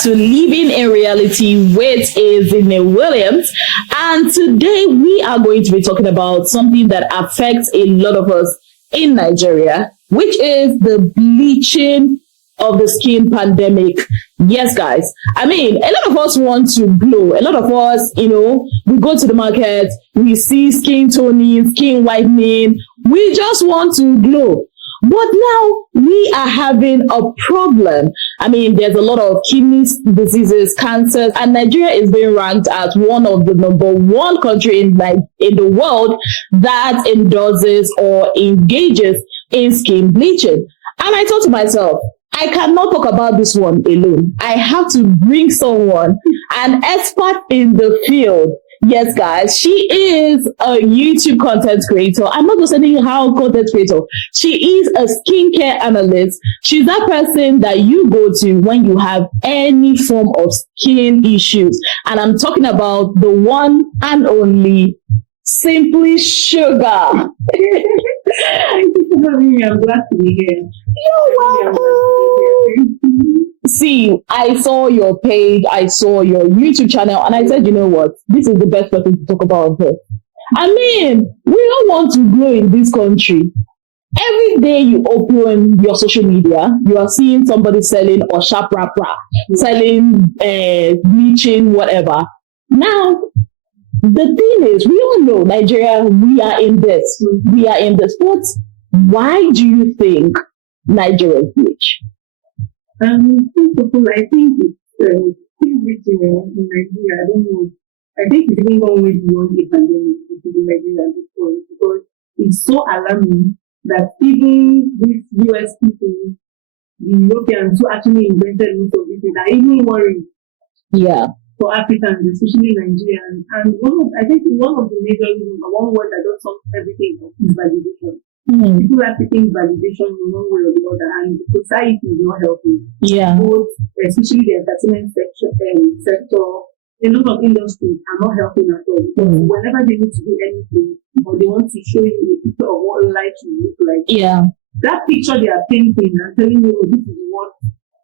back to Living in Reality with Izine Williams. And today we are going to be talking about something that affects a lot of us in Nigeria, which is the bleaching of the skin pandemic. Yes, guys. I mean, a lot of us want to glow. A lot of us, we go to the market, we see skin toning, skin whitening. We just want to glow. But now we are having a problem. I mean, there's a lot of kidney diseases, cancers, and Nigeria is being ranked as one of the number one country in the world that endorses or engages in skin bleaching. And I thought to myself, I cannot talk about this one alone. I have to bring someone, an expert in the field. Yes, guys, she is a YouTube content creator. I'm not just saying how content creator. She is a skincare analyst. She's that person that you go to when you have any form of skin issues. And I'm talking about the one and only Simply Sugar. Thank you for having me. I'm glad to be here. You're welcome. See, I saw your page, I saw your YouTube channel, and I said, you know what? This is the best person to talk about this. I mean, we don't want to grow in this country. Every day you open your social media, you are seeing somebody selling or sharp rapper, selling bleaching, whatever. Now, the thing is, we all know Nigeria, we are in this. We are in this. But why do you think Nigeria is bleach? First of all, I think it's still bleaching in Nigeria. I don't know. I think it's even going way beyond the pandemic in Nigeria at this point, because it's so alarming that even these US people, the Europeans who actually invented most of this, are even worried. Yeah. For Africans, especially Nigerians. And I think one of the major reasons, one word that does sum everything up is validation. People are seeking validation in one way or the other, and the society is not helping. Yeah. Both, especially the entertainment sector, a lot of industries are not helping at all. Because whenever they need to do anything, or they want to show you a picture of what life should look like, that picture they are painting and telling you, oh, this is what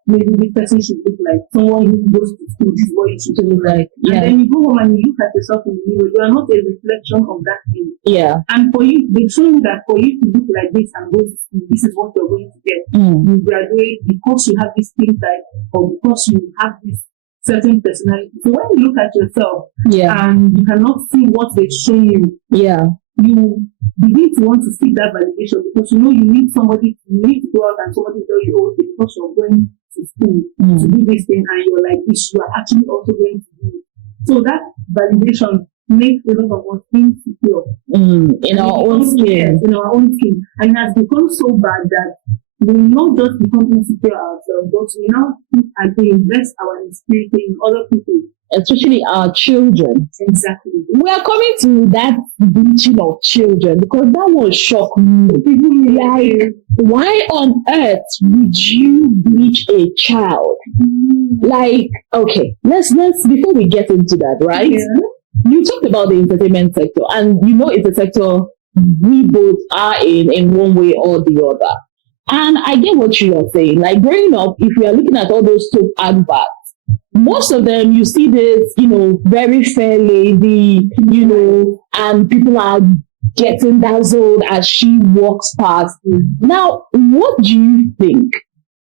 maybe this person should look like. Someone who goes to school, this is what you should look like. And then you go home and you look at yourself in the mirror. You are not a reflection of that thing. Yeah. And for you, they show you that for you to look like this and go to school, this is what you're going to get. You graduate because you have this skin type, or because you have this certain personality. So when you look at yourself and you cannot see what they show you, you begin to want to seek that validation, because you need somebody, you need to go out and somebody tell you, oh, okay, because you're going to school to do this thing, and you're like this, you are actually also going to do it. So that validation makes a lot of us insecure in our own skin. In our own skin. And it has become so bad that we not just become insecure ourselves, but we now invest our insecurity in other people, especially our children. Exactly. We are coming to that bleaching of children, because that will shock me. Like, why on earth would you bleach a child? Like, okay, let's before we get into that, right? You talked about the entertainment sector, and it's a sector we both are in one way or the other. And I get what you are saying. Like, growing up, if we are looking at all those top adverts, most of them, you see this, very fair lady, and people are getting dazzled as she walks past. Now, what do you think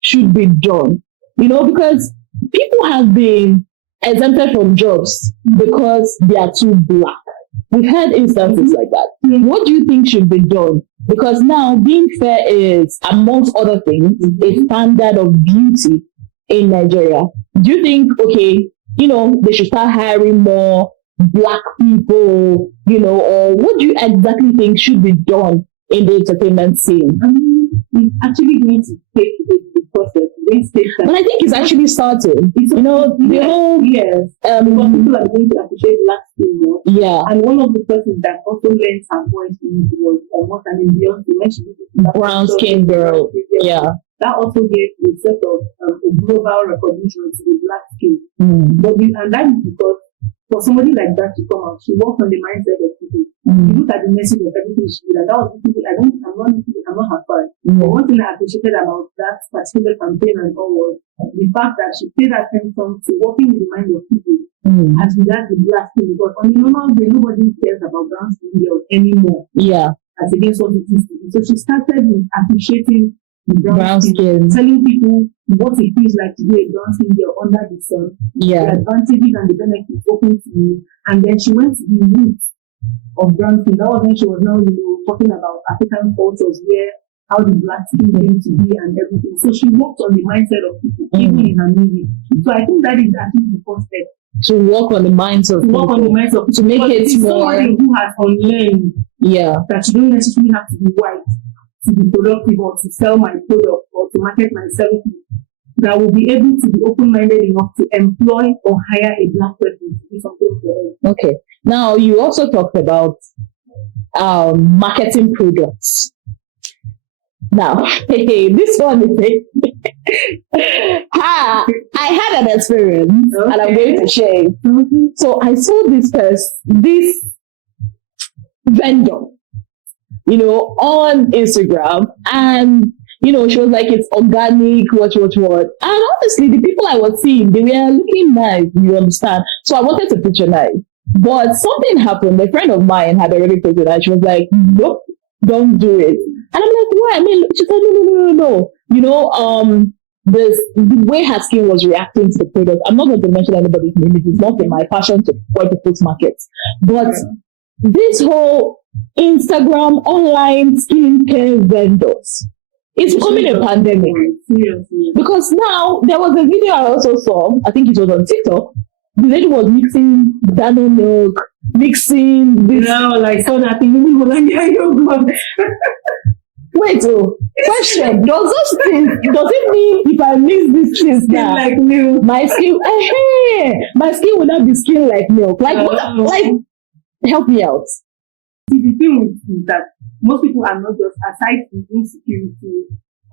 should be done? Because people have been exempted from jobs because they are too black. We've had instances like that. What do you think should be done? Because now being fair is, amongst other things, a standard of beauty in Nigeria. Do you think, okay, they should start hiring more black people, or what do you exactly think should be done in the entertainment scene? It's actually going to take the process. But I think it's actually starting. The whole because people are going to appreciate black skin more. Yeah. And one of the persons that also lent her voice was almost Beyonce mentioned brown skin girl. Yeah. That also gave a set of a global recognition to the black skin. And that is because for somebody like that to come out, she worked on the mindset of people. You look at the message of everything she did, and that was people, I'm not her fan. But one thing I appreciated about that particular campaign and all was the fact that she paid attention to working with the mind of people as regards the black skin, because on the normal day, nobody cares about brown skin girls anymore. Yeah. As against what it is. So she started with appreciating the brown skin, telling people what it feels like to be a brown skin girl under the sun, the advantages and the benefits open to you. And then she went to the roots of brown skin. That was when she was now, talking about African cultures, where how the black skin came to be and everything. So she worked on the mindset of people, even in her music. So I think that is actually the first step. To work on the minds of people. To make it more. Somebody who has unlearned that you don't necessarily have to be white to be productive or to sell my product or to market my services, that will be able to be open-minded enough to employ or hire a black person to do something for them. Okay. Now, you also talked about marketing products. Now, this one is I had an experience and I'm going to share it. So I saw this vendor, on Instagram, and she was like, it's organic, what. And honestly, the people I was seeing, they were looking nice, you understand? So I wanted to patronize. But something happened. A friend of mine had already patronized. She was like, nope, don't do it. And I'm like, why? I mean, she said, no. The way her skin was reacting to the product, I'm not going to mention anybody's name. It is not in my passion to spoil people's markets. But this whole Instagram online skincare vendors, it's becoming a pandemic. Because now, there was a video I also saw, I think it was on TikTok. The lady was mixing Dano milk, mixing this. Like so that yogurt. Wait, question. Does it mean if I mix these things now, like milk, my skin will not be skin like milk? Like help me out. See, the thing is that most people are not just, aside from insecurity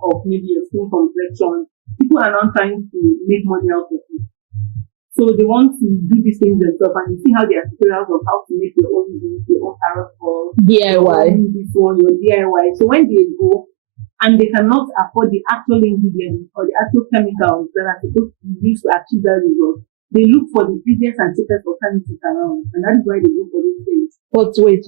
of maybe your skin complexion, people are not trying to make money out of it. So they want to do these things themselves, and you see how they are tutorials of how to make your own carrot for DIY. This one, your DIY. So when they go and they cannot afford the actual ingredients or the actual chemicals that are supposed to be used to achieve that result, they look for the easiest and cheapest alternatives around, and that is why they go for those things. But wait,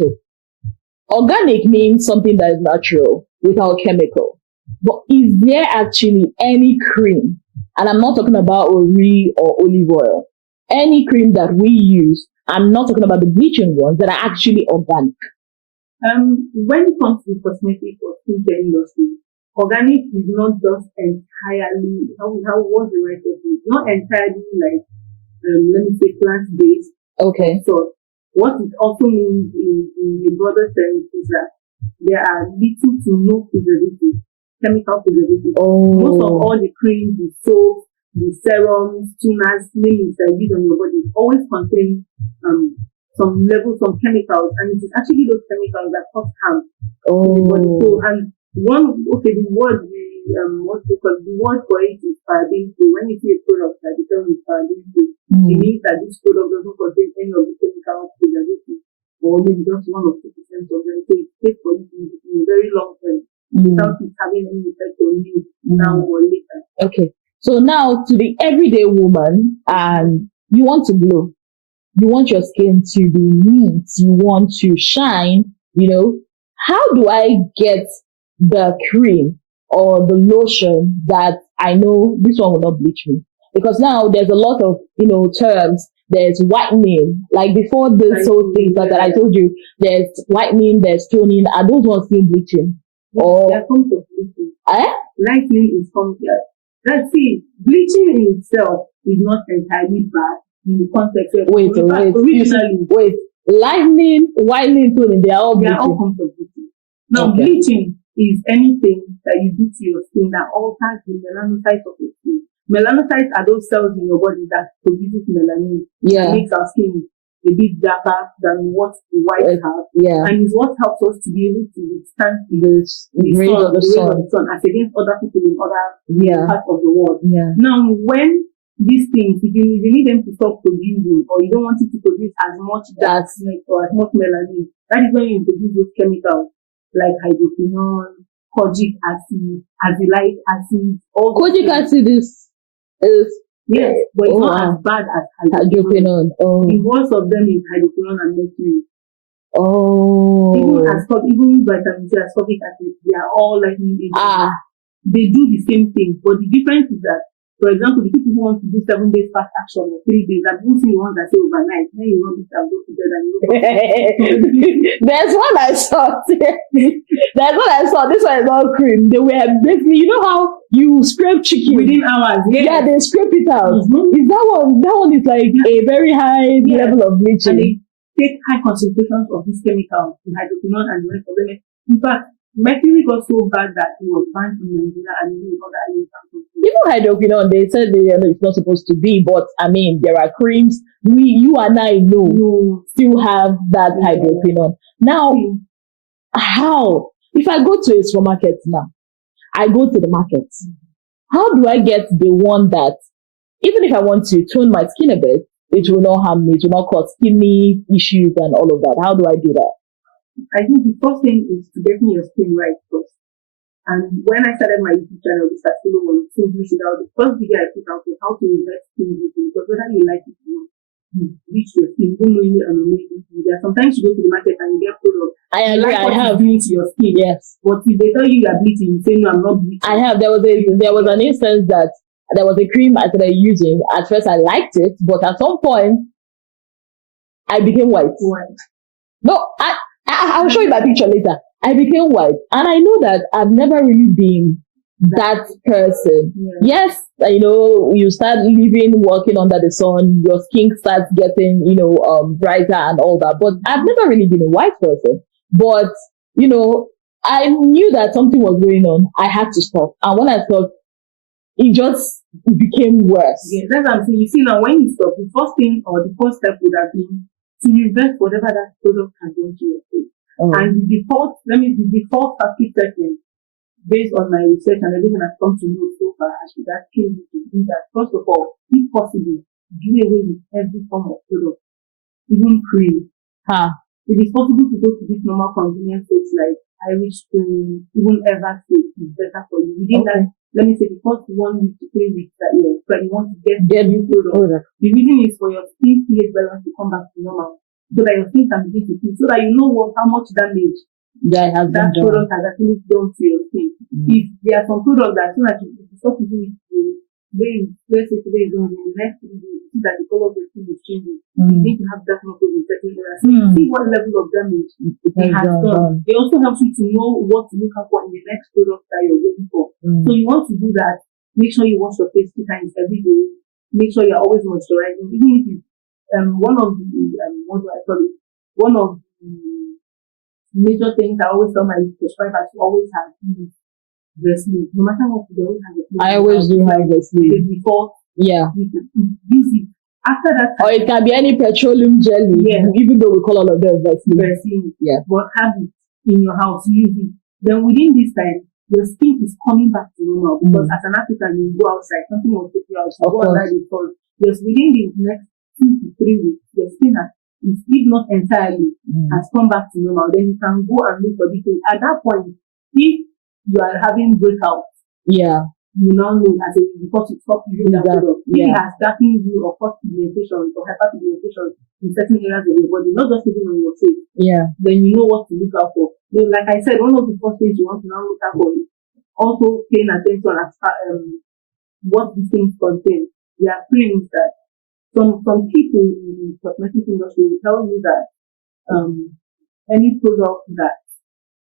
organic means something that is natural without chemical. But is there actually any cream? And I'm not talking about Ori or olive oil. Any cream that we use, I'm not talking about the bleaching ones that are actually organic. When it comes to cosmetic or skincare industry, organic is not just entirely, how was the right of it? Not entirely like, let me say, plant-based. Okay. So what it also means in a broader sense is that there are little to no preservatives. Chemical preservatives. Most of all the creams, the soaps, the serums, tuners, names that you use on your body always contain some chemicals, and it is actually those chemicals that cause harm to the body. So, and the word for it is paraben free. When you see a product that becomes paraben free, it means that this product doesn't contain any of the chemical preservatives, or maybe just 1 or 2% of them. So it's safe for you to use in a very long term, without it having any effect on you now or later. Okay. So now to the everyday woman, and you want to glow. You want your skin to be neat. You want to shine, How do I get the cream or the lotion that I know this one will not bleach me? Because now there's a lot of, terms. There's whitening. Like before this whole thing that I told you, there's whitening, there's toning. Are those ones still bleaching? Or bleaching. Lightening is complex. Let's see, bleaching in itself is not entirely bad in the context of wait. Lightening, whitening, toning, they are all forms of bleaching. Now, bleaching is anything that you do to your skin that alters the melanocytes of your skin. Melanocytes are those cells in your body that produces melanin. It makes our skin a bit darker than what the whites have. And it's what helps us to be able to withstand the rays of the sun as against other people in other parts of the world. Now, when these things, if you need them to stop producing, or you don't want it to produce as much darkness or as much melanin, that is when you introduce those chemicals like hydroquinone, kojic acid, azylite acid, all those Kojic things. acid is Yes, but it's oh, not wow. as bad as hydroquinone. Hydroquinone. Oh, The worst of them is hydroquinone and mercury. Even oh, even vitamin C, ascorbic acid, they are all like ah, they do the same thing, but the difference is that, for example, the people who want to do 7 days fast action or 3 days, I've even seen the ones that say overnight, then you rub it and go together and you there's one I saw. There's one I saw. This one is all cream. They were basically, you know how you scrape chicken within hours. Yeah, they scrape it out. Mhm. Is that one? That one is like a very high Yeah. level of And bleaching. they take high concentrations of these chemicals, the hydroquinone and the rest of them. In fact, mercury got so bad that it was banned from Nigeria and even other Asian countries. Even hydroquinone, they said it's not supposed to be, but I mean, there are creams you and I know No. still have that hydroquinone. Now, how? If I go to a supermarket now, I go to the market. How do I get the one that, even if I want to tone my skin a bit, it will not harm me, it will not cause skinny issues and all of that? How do I do that? I think the first thing is to get your skin right first. And when I started my YouTube channel, this Solo was so blue out. The first video I put out was how to reverse skin bleaching, because whether you like it or not, you bleach your skin, even knowing you're an amazing skin. Sometimes you go to the market and you get products. I agree, like what I have. it's doing to your skin. Yes. But if they tell you are bleaching, you say no, I'm not bleaching. I have. There was an instance that there was a cream I started using. At first I liked it, but at some point I became white. No, I'll show you my picture later. I became white, and I know that I've never really been that person. Yeah. Yes, you start living, working under the sun, your skin starts getting, brighter and all that. But I've never really been a white person. But, I knew that something was going on. I had to stop. And when I stopped, it just became worse. Yeah, that's what I'm saying. You see, now when you stop, the first thing or the first step would have been to reverse whatever that product has done to your face. Oh. And the default factory setting, based on my research and everything I've come to know so far, I should ask you to do that. First of all, if possible, do away with every form of product, even cream. It is possible to go to these normal convenience stores like Irish Spring, even Everstate is better for you. Within that, let me say the first 1 week to 3 weeks that you want to get new product. The reason is for your skin pH balance to come back to normal, so that your skin can begin to heal, so that you know how much damage that product has actually done to your skin. If there are some products that as soon as you stop using it, let's say today is on the next 3 days, you see that the color of the skin is changing. You need to have that much of a certain areas. So you see what level of damage it has done. It also helps you to know what to look out for in the next product that you're going for. So you want to do that, make sure you wash your face 2 times every day. Make sure you're always moisturizing. Even if you one of the major things I always tell my prescribers to always have is Vaseline. No matter what, you always have a I always do have Vaseline. The default. Yeah. Use it. After that time, or it can be any petroleum jelly, even though we call all of them Vaseline. Yeah. But have it in your house, use it. Then within this time, your skin is coming back to normal, because as an African, you go outside, something will take you out, you go under the sun. Just within the next 2 to 3 weeks, your skin has, if not entirely, has come back to normal. Then you can go and look for details. At that point, if you are having breakouts, you now know because you stop using that product. If it has darkened you or caused pigmentation or hyperpigmentation in certain areas of your body, not just even on your face, then you know what to look out for. Then, like I said, one of the first things you want to now look out for is also paying attention as what these things contain. There are creams that some people in the cosmetic industry will tell you that any product that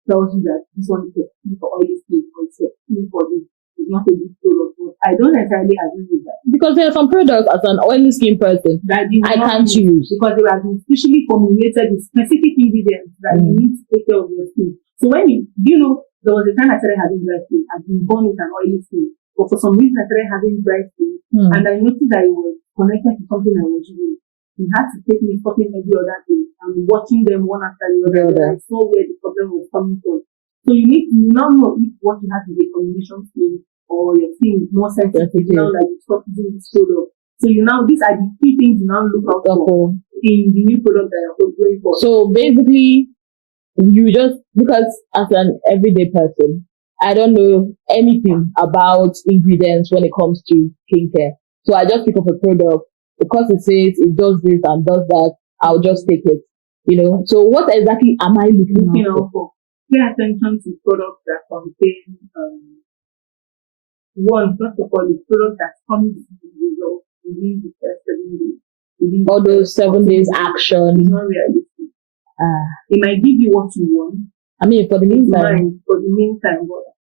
tells you that this one is specific for oily skin or it's specific for this is not a good product. But I don't entirely agree with that. Because there are some products as an oily skin person that I can't use, because they have been specially formulated with specific ingredients that you need to take care of your skin. So when there was a time I started having dry skin. I've been born with an oily skin, but for some reason I started having dry skin, and I noticed that it was connected to something I was doing. He had to take me fucking every other day and watching them one after the other. I saw where the problem was coming from. So you now know if what you have is a combination skin or your skin is more sensitive now that you stop using this product. So these are the key things you now look out for in the new product that you're going for. So basically, you just, because as an everyday person, I don't know anything about ingredients when it comes to skincare. So I just pick up a product because it says it does this and does that. I'll just take it. So what exactly am I looking out for? Pay attention to products that contain one, first of all, the product that comes with the result within the first 7 days. All those 7 days action. It's not realistic. It might give you what you want. I mean, for the meantime, but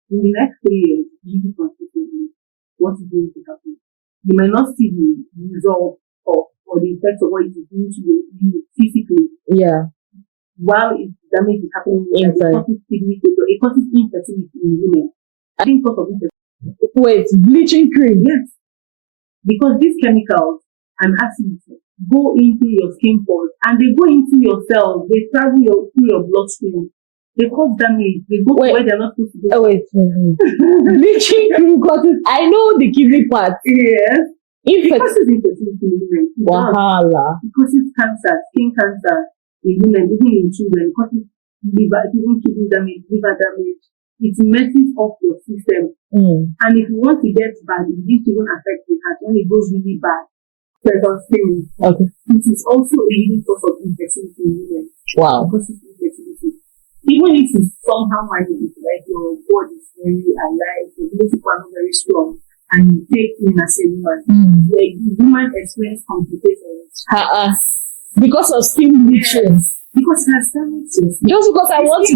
in the next 3 years, give you consistently what is going to happen. You might not see the result or the effects of what it is doing to you physically. Yeah. While damage is happening inside. It causes infertility in women. I think because of infertility. Wait, bleaching cream? Yes. Because these chemicals and acids go into your skin pores and they go into your cells. They travel through your bloodstream. They cause damage. They go to where they're not supposed to go. Wait. Bleaching cream causes. I know the kidney part. Yes. It causes infertility in women. Wahala. It causes cancer, skin cancer in women, even in children. It causes liver, even kidney damage, liver damage. It messes up your system. And if you want to get bad, it even affects the heart when it goes really bad. Okay. It is also a leading cause of infertility in women. Wow. Because of infertility. Even if you somehow manage it, like your body is very alive, your immune are not very strong, and you take in as a woman, the woman experience complications. Because of skin bleaching. Yes. Because it has damaged your skin. Just because I want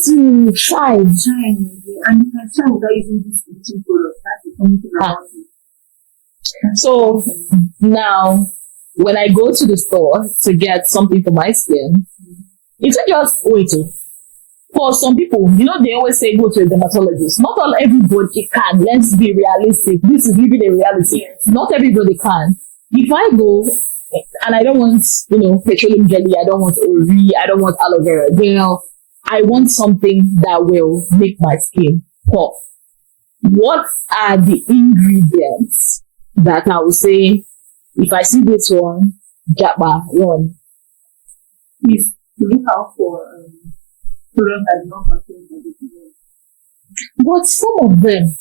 to shine. And you can shine without using this bleaching product. That's the funny thing about it. So now, when I go to the store to get something for my skin, it's just waiting. For some people, they always say go to a dermatologist. Not all everybody can. Let's be realistic. This is living a reality. Yes. Not everybody can. If I go and I don't want, petroleum jelly, I don't want Ori, I don't want aloe vera gel, I want something that will make my skin pop. What are the ingredients that I would say, if I see this one, Jabba, one? Is to look out for products that do not contain hydroquinone. But some of them,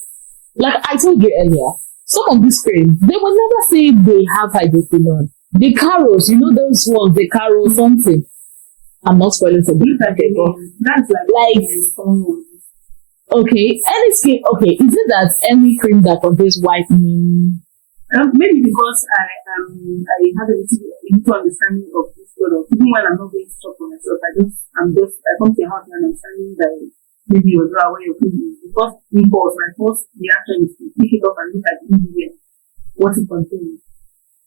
like I told you earlier, some of these creams, they will never say they have hydroquinone. The carols, those ones, the carol something. I'm not spoiling for this. That's like okay, any skin, okay, is it that any cream that contains whitening? Maybe because I have a little understanding of this product. Even when I'm not going to shop for myself, I come to your house and I'm standing by maybe your drawer where your food is. Because my first reaction is to pick it up and look at the ingredients, what it contains.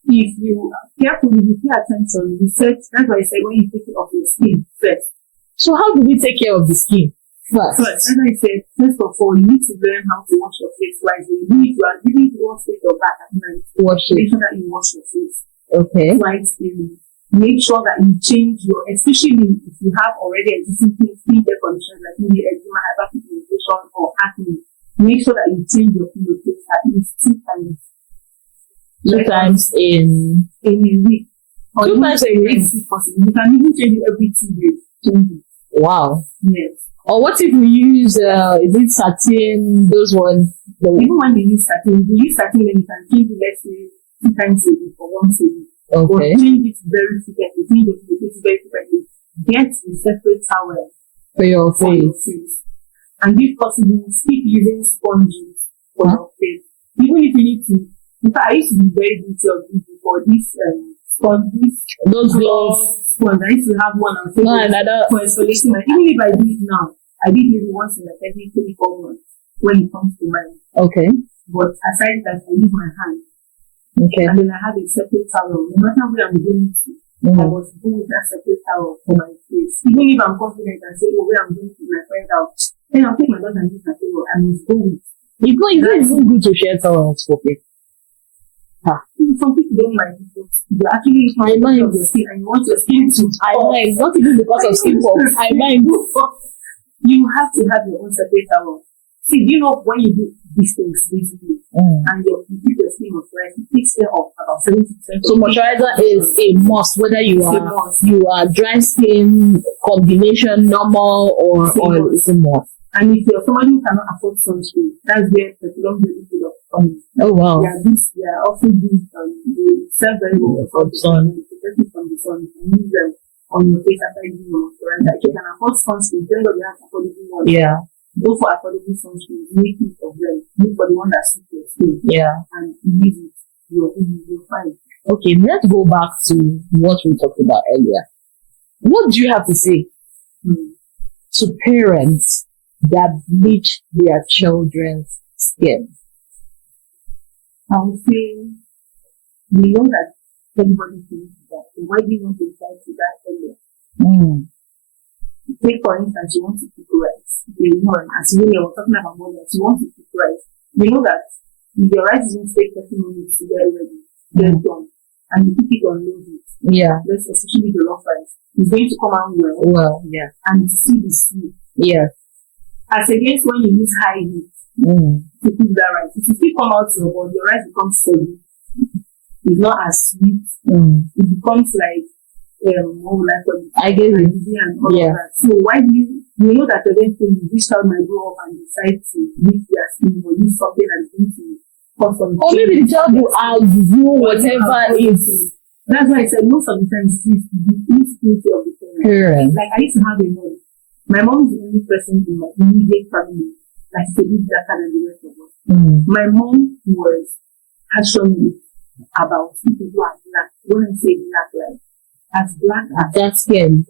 If you carefully, you pay attention, research. That's why I say when you take it off your skin first. So how do we take care of the skin? First, as I said, first of all, you need to learn how to wash your face wisely. You need to wash your back at night. Make sure that you wash your face. Okay. Twice daily. Make sure that you change especially if you have already existing skincare conditions like maybe eczema, hyperpigmentation, or acne. Make sure that you change your pillowcase at least 2 times. 2 times in a week. 2 times a week? You can even change it every 2 days. Change it. Wow. Yes. Or what if we use, is it satin, those ones? Even when they use satin, then you can change it, let's say, 2 times a week or once a week. Okay. But change it very frequently. Change it very frequently. Get a separate towel for your face. And if possible, keep using sponges for your face. Even if you need to. In fact, I used to be very guilty of this before. These sponges. Those gloves. I used to have one for isolation. Even if I do it now, I did maybe once in like every 24 months when it comes to mine. Okay. But aside that, I use my hand. Okay. And then I have a separate towel. No matter where I'm going to, I must go with that separate towel for my face. Even if I'm confident and say, where I'm going to my friend's house, then I'll take my daughter and use my towel. I must go with. It's not even good to share towels for people. Some people don't like it. You actually mind of your skin and you want your skin to mind. Not even because of skin pop. I mind. You have to have your own separate towel. See, you know, when you do these things basically, and you keep your skin moisturized, it takes care of about 70%. So moisturizer is a must, whether you are dry skin, combination, normal, or it's a must. And if you're somebody who cannot afford sunscreen, that's where the long product comes. Oh wow. They are also these they sell very well from the sun. They protect you from the sun. You can use them on your face after using your moisturizer. If you can afford sunscreen, then you have affordable ones. Yeah. Go for affordable sunscreen, make use of them. Look for the one that suits your skin. Yeah. And use it. You're fine. Okay, let's go back to what we talked about earlier. What do you have to say to parents that bleach their children's skin? I would say, we know that everybody thinks that. So why do you want to reply to that earlier? Take for instance, you want to cook rice. You know, as we were talking about mothers, you want to cook rice. You know that if your rice is going to take 30 minutes to get ready, get done, and you cook it on low heat. Yeah. Let's especially the jollof rice. It's going to come out well. Well, yeah. And it's still be sweet. Yeah. As against when you use high heat to cook that rice, it will still come out well, but your rice becomes soggy. It's not as sweet. It becomes like more like I get it. And all of that. So why do you know that eventually this child might grow up and decide to bleach their skin or use something that's going to cause some or maybe the child will outgrow whatever is. That's why I said most of the time it's the insecurity of the parent. Like I used to have a mom. My mom is the only person in my immediate family that is a bit darker than the rest of us. My mom was passionate about people who are black. When I say black, like as black as that skin,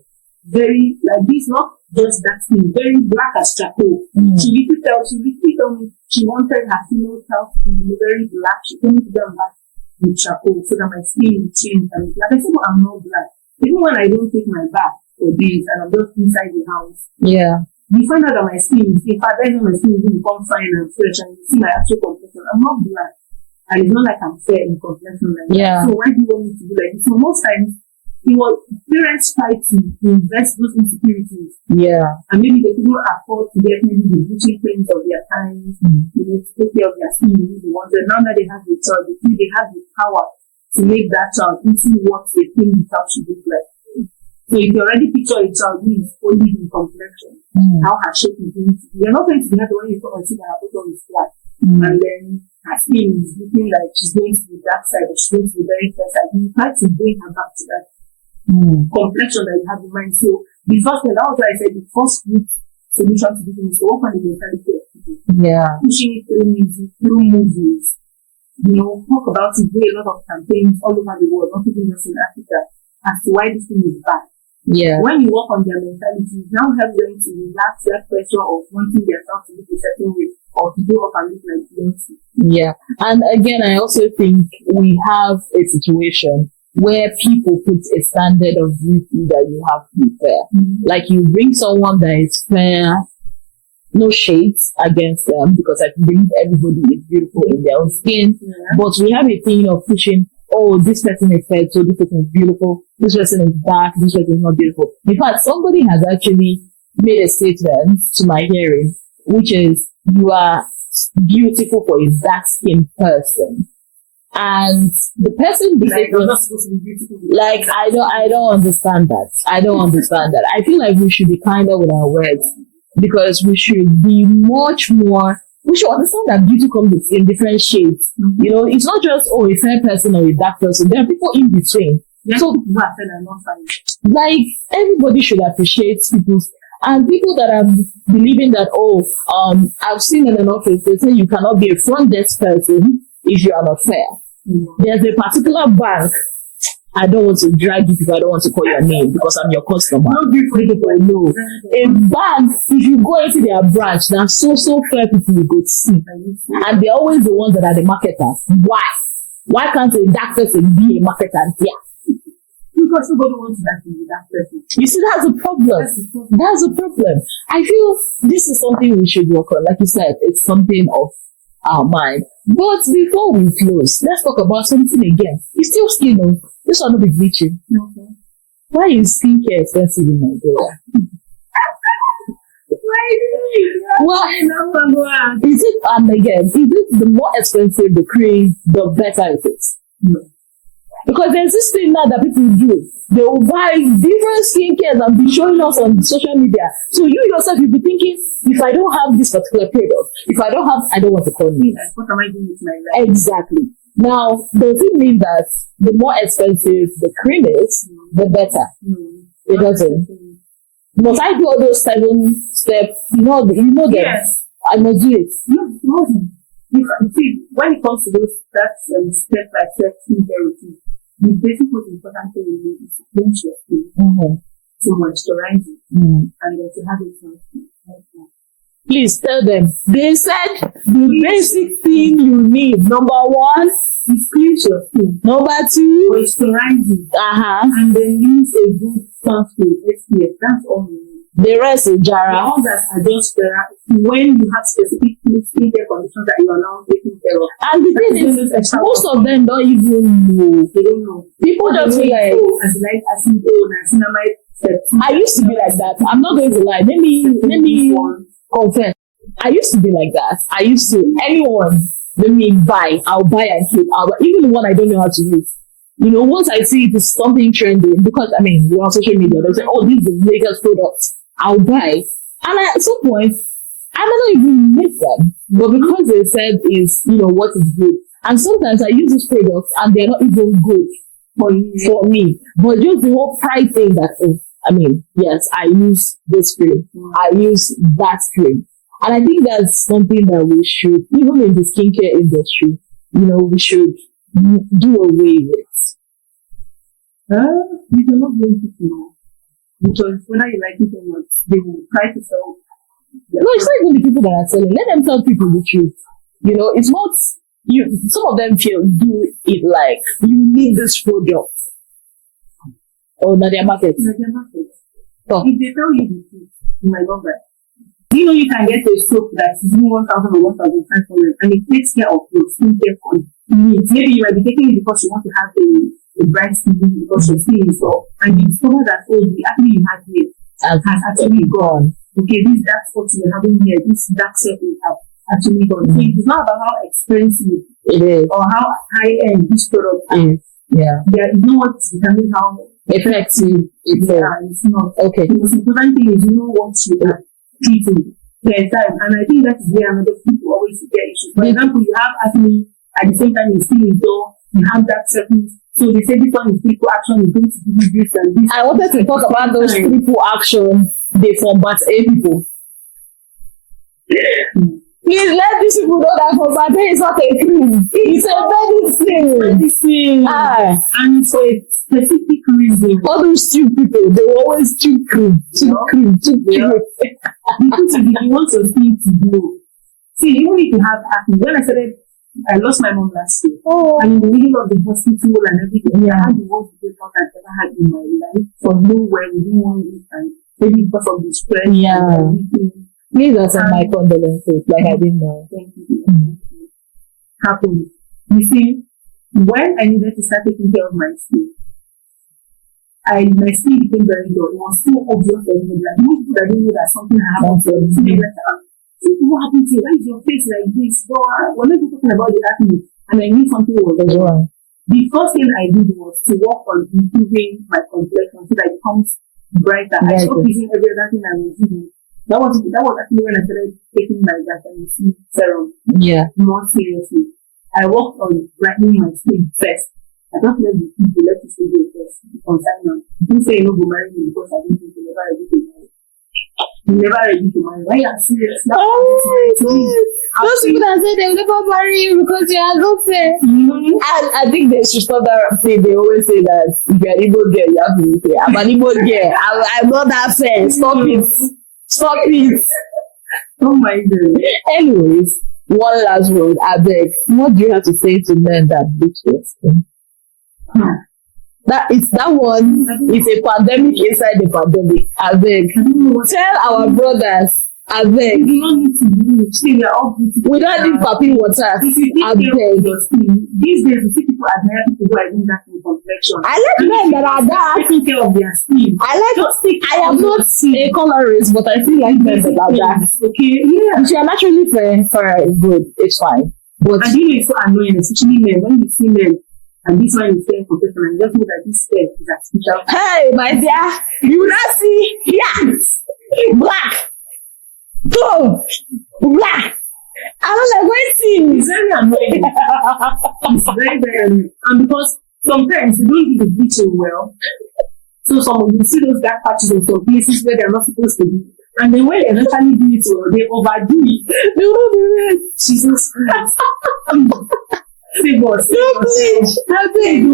very like this, not just that skin, very black as charcoal. She literally told me she wanted her female self to be very black. She told me to go and bath with charcoal so that my skin will change and black. I said, well, I'm not black. Even when I don't take my bath for days and I'm just inside the house, you find out that my skin is, in fact, my skin will become fine and fresh and you see my actual complexion. I'm not black. And it's not like I'm fair in complexion like that. So why do you want me to do like this? So most times, parents try to invest those insecurities. And maybe they couldn't afford to get maybe the bleaching creams of their time, to take care of their skin, the ones. And now that they have the child, they feel they have the power to make that child into what they think the child should look like. So if you already picture a child who is only in complexion, how her shape is going to be. You're not going to be happy when you come and see that her bottom is flat. And then her skin is looking like she's going to the dark side or she's going to be very fair side. You try to bring her back to that complexion that you have in mind. So the first thing, that was why I said the first good solution to this is to work on the mentality of people. Pushing it through music, through movies. Talk about it. Do a lot of campaigns all over the world, not even just in Africa, as to why this thing is bad. When you work on their mentality, it now helps them to relax that pressure of wanting themselves to look a certain way or to go up and look like Beyonce. And again, I also think we have a situation where people put a standard of beauty that you have to be fair. Like you bring someone that is fair, no shades against them, because I believe everybody is beautiful in their own skin. But we have a thing of pushing, oh, this person is fair, so this person is beautiful, this person is dark, this person is not beautiful. In fact, somebody has actually made a statement to my hearing, which is, you are beautiful for a dark-skinned person. And the person like I don't understand that. I don't understand that. I feel like we should be kinder with our words, because we should be much more. We should understand that beauty comes in different shades. It's not just a fair person or a dark person. There are people in between. So like everybody should appreciate people's. And people that are believing that, I've seen in an office, they say you cannot be a front desk person if you are not fair. There's a particular bank. I don't want to drag you because I don't want to call your name because I'm your customer. No. A bank, if you go into their branch, there are so fair people you go to see. And they're always the ones that are the marketers. Why? Why can't a dark person be a marketer here? Because nobody wants that to be that person. You see, that's a problem. That's a problem. I feel this is something we should work on. Like you said, it's something of our mind. But before we close, let's talk about something again. It's still skin. This one will be bleaching. Why is skincare expensive in Nigeria? Well, is it, and again, is it the more expensive the cream, the better it is? No. Because there's this thing now that people do. They will buy different skincare and be showing us on social media. So you yourself, you'll be thinking, if I don't have this particular product, if I don't have, I don't want to call me. What am I doing with my life? Exactly. Now, does it mean that the more expensive the cream is, the better? It doesn't. Must I do all those 7 steps? You know them. Yes. I must do it. No. See, when it comes to those step by step skincare routine, the basic most important thing is to cleanse your skin, to moisturize it, and then to have it healthy. Please tell them. They said the basic thing you need. Number 1 is cleanse your skin. Number 2, moisturize it. And then use a good sunscreen. SPF. That's all you need. The rest is Jara. The ones that are just when you have specific skincare conditions that you are now taking care of. And the thing is, most of them don't even know. They don't know. People just feel like, I used to be like that. I'm not going to lie. Let me confess. I used to be like that. I used to, anyone, let me buy, I'll buy and keep. Even the one I don't know how to use. You know, once I see it is something trending, because I mean, we're on social media, they say, oh, this is the latest product. I'll buy. And at some point, I might not even make them. But because they said is, what is good. And sometimes I use these products and they're not even good for me. But just the whole pride thing that, yes, I use this cream. I use that cream. And I think that's something that we should, even in the skincare industry, we should do away with. You cannot blame people now. Because whether you like it or not, they will try to sell. No, it's not even the people that are selling. Let them tell people the truth. It's not you. Some of them do it like you need this product. Or not their market. So if they tell you the truth, you might not buy. You can get a soap that's 1,000 or 1,500 and it takes care of your skincare needs. Maybe you might be taking it because you want to have a bright skin because your skin is off, and you discover that the acne you had here has actually gone. Okay, this dark spots you're having here, this dark circle have actually gone. So it's not about how expensive it is or how high end this product is. Yeah. There is no what determines how effective it is. It's not. Okay. The most important thing is what you are treating per time. And I think that is where another people always get issues. For example, you have acne at the same time your skin is dull, you have dark circles. So they say this one is triple action, is going to give you this and this. I wanted to talk about those triple action they combat A people. Please let these people know that combat A is not a cream. It's a medicine. And for a specific reason. All those two people, they will always choose cream. Because if you want your skin to glow. See, even if you have acne, when I lost my mom last year. And in the middle of the hospital and everything, I had the worst breakout I've ever had in my life. For nowhere, within 1 week, and maybe because of the stress and everything. Please accept my condolences, like I didn't know. Thank you. Happened. You see, when I needed to start taking care of my skin, my skin became very dull. It was so obvious for me that most people that didn't know that something happened to me. What happened to you? Why is your face like this? We're not talking about the acne, and I knew something was wrong. The first thing I did was to work on improving my complexion so that it becomes brighter. I stopped using every other thing I was using. That was actually when I started taking my vitamin C serum. More seriously. I worked on brightening my skin first. I don't let the people let you see it first. Consignment. You say you no go marry me because I didn't think you never ready to marry. You never ready to marry. Why are you serious? Those people that say they will never marry you because you are so fair. And I think they should stop that thing. They always say that if you're an Igbo girl, you have to be fair. I'm an Igbo girl. I'm not that fair. Stop it. Oh my God. Anyways, one last word. I beg. What do you have to say to men that bleach their skin? That one is a pandemic inside the pandemic. I beg. Tell our brothers I beg. You do not need to bleach. Say we are all beautiful. We don't need papi water. If you I take care beg. of your skin, these days you see people admire people who are doing that in complexion. I like men that are that. Taking care of their skin. I like. Just take I am not a colorist, but I feel like men that are that. Okay, yeah. If you are naturally fair, good, it's fine. But And you know it's so annoying, especially men, when you see men and this one is saying professional, and you just know that this hair is artificial. hey, my dear, you not see yes, black, go, black. I was like, wait, It's very annoying. It's very, very annoying. And because sometimes they don't do the bleaching well, so some you see those dark patches in some places where they're not supposed to be. And then when they eventually do it well, they overdo it. They will be red. Jesus Christ. Save us. don't bleach. I beg.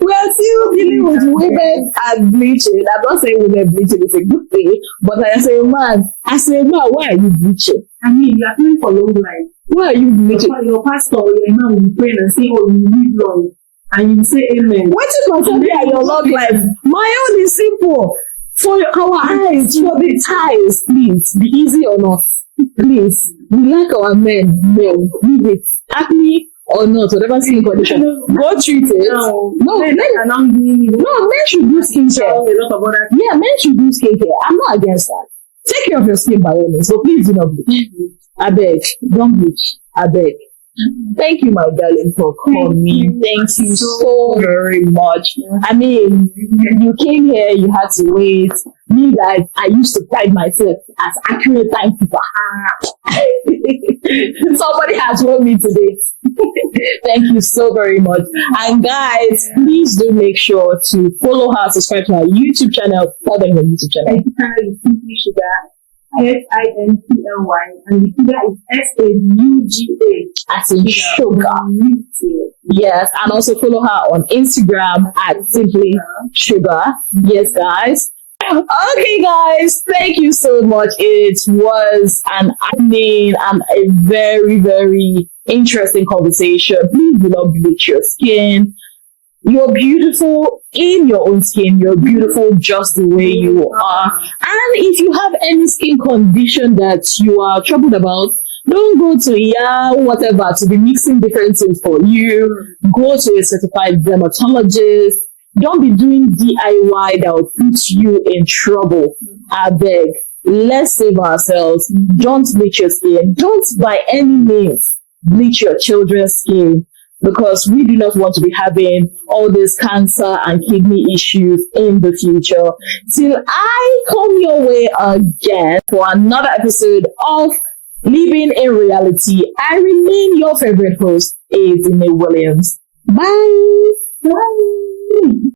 We are still dealing with women and bleaching. I'm not saying women bleaching is a good thing, but as a man, why are you bleaching? I mean, you are praying for long life. Why are you bleaching? Your pastor or your imam will be praying and say, oh, you live long. And you will say amen. What you concern me at your long life? My own is simple. For our eyes, for the ties, please, be easy on us. Please, we like our men, leave it. Acne or not, whatever skin condition, go treat it. Men should do skincare. Yeah, men should do skincare. I'm not against that. Take care of your skin by all means, so please do not bleach. I beg, don't bleach. I beg. Thank you, my darling, for coming. Thank you so very much. I mean, you came here, you had to wait. Me, like, I used to pride myself as accurate timekeeper. Somebody has told me today. Thank you so very much. And guys, please do make sure to follow her, subscribe to her YouTube channel. Tell them your YouTube channel. Is Simply Sugar. Simply, and the figure is SAUGA. As in sugar. Yes, and also follow her on Instagram at Simply Sugar. Yes, guys. Okay, guys, thank you so much. It was an admin and a very, very interesting conversation. Please do not bleach your skin. You're beautiful in your own skin. You're beautiful just the way you are. And if you have any skin condition that you are troubled about, don't go to whatever to be mixing different things for you. Go to a certified dermatologist. Don't be doing DIY that will put you in trouble. I beg. Let's save ourselves. Don't bleach your skin. Don't by any means bleach your children's skin, because we do not want to be having all this cancer and kidney issues in the future. Till I come your way again for another episode of Living in Reality, I remain your favorite host, Azine Williams. Bye. Bye.